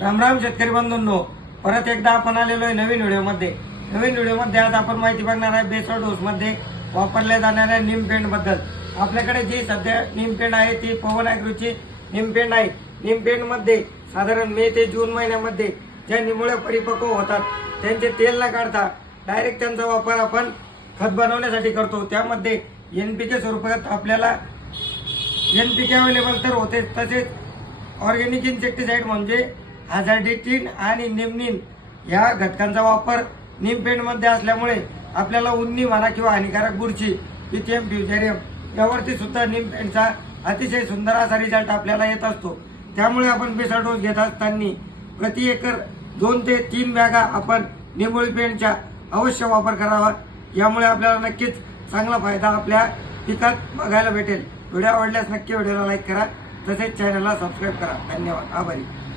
राम राम शेतकरी बंधूंनो, परत एकदा आपण आलेलो आहे नवीन व्हिडिओमध्ये आज आपण माहिती बघणार आहे बेसल डोस मध्ये वापरल्या जाणाऱ्या नीमपेंड बद्दल। आपल्याकडे जी सध्या नीमपेंड आहे ती पवन ॲग्रोची नीमपेंड आहे। नीमपेंड मध्ये साधारण मे ते जून महिन्यामध्ये ज्या निमुळ्या परिपक्व होतात त्यांचे तेल न काढता डायरेक्ट त्यांचा वापर आपण खत बनवण्यासाठी करतो। त्यामध्ये NPK स्वरूपात आपल्याला NPK अवेलेबल तर होते, तसेच ऑर्गॅनिक इन्सेक्टिसाइड म्हणजे हाझार्डिटिन आणि निमनीन या घटकांचा वापर नीमपेंडमध्ये असल्यामुळे आपल्याला उन्नी म्हणा किंवा हानिकारक बुरशी पिथियम फ्युजेरियम यावरती सुद्धा नीमपेंडचा अतिशय सुंदर असा रिझल्ट आपल्याला येत असतो। त्यामुळे आपण बेसल डोस घेत असताना प्रति एकर 2 ते 3 बॅगा आपण निंबोळी पेंडचा अवश्य वापर करावा। यामुळे आपल्याला नक्कीच चांगला फायदा आपल्या पिकात बघायला भेटेल। व्हिडिओ आवडल्यास नक्की व्हिडिओला लाईक करा, तसेच चॅनलला सबस्क्राईब करा। धन्यवाद, आभारी।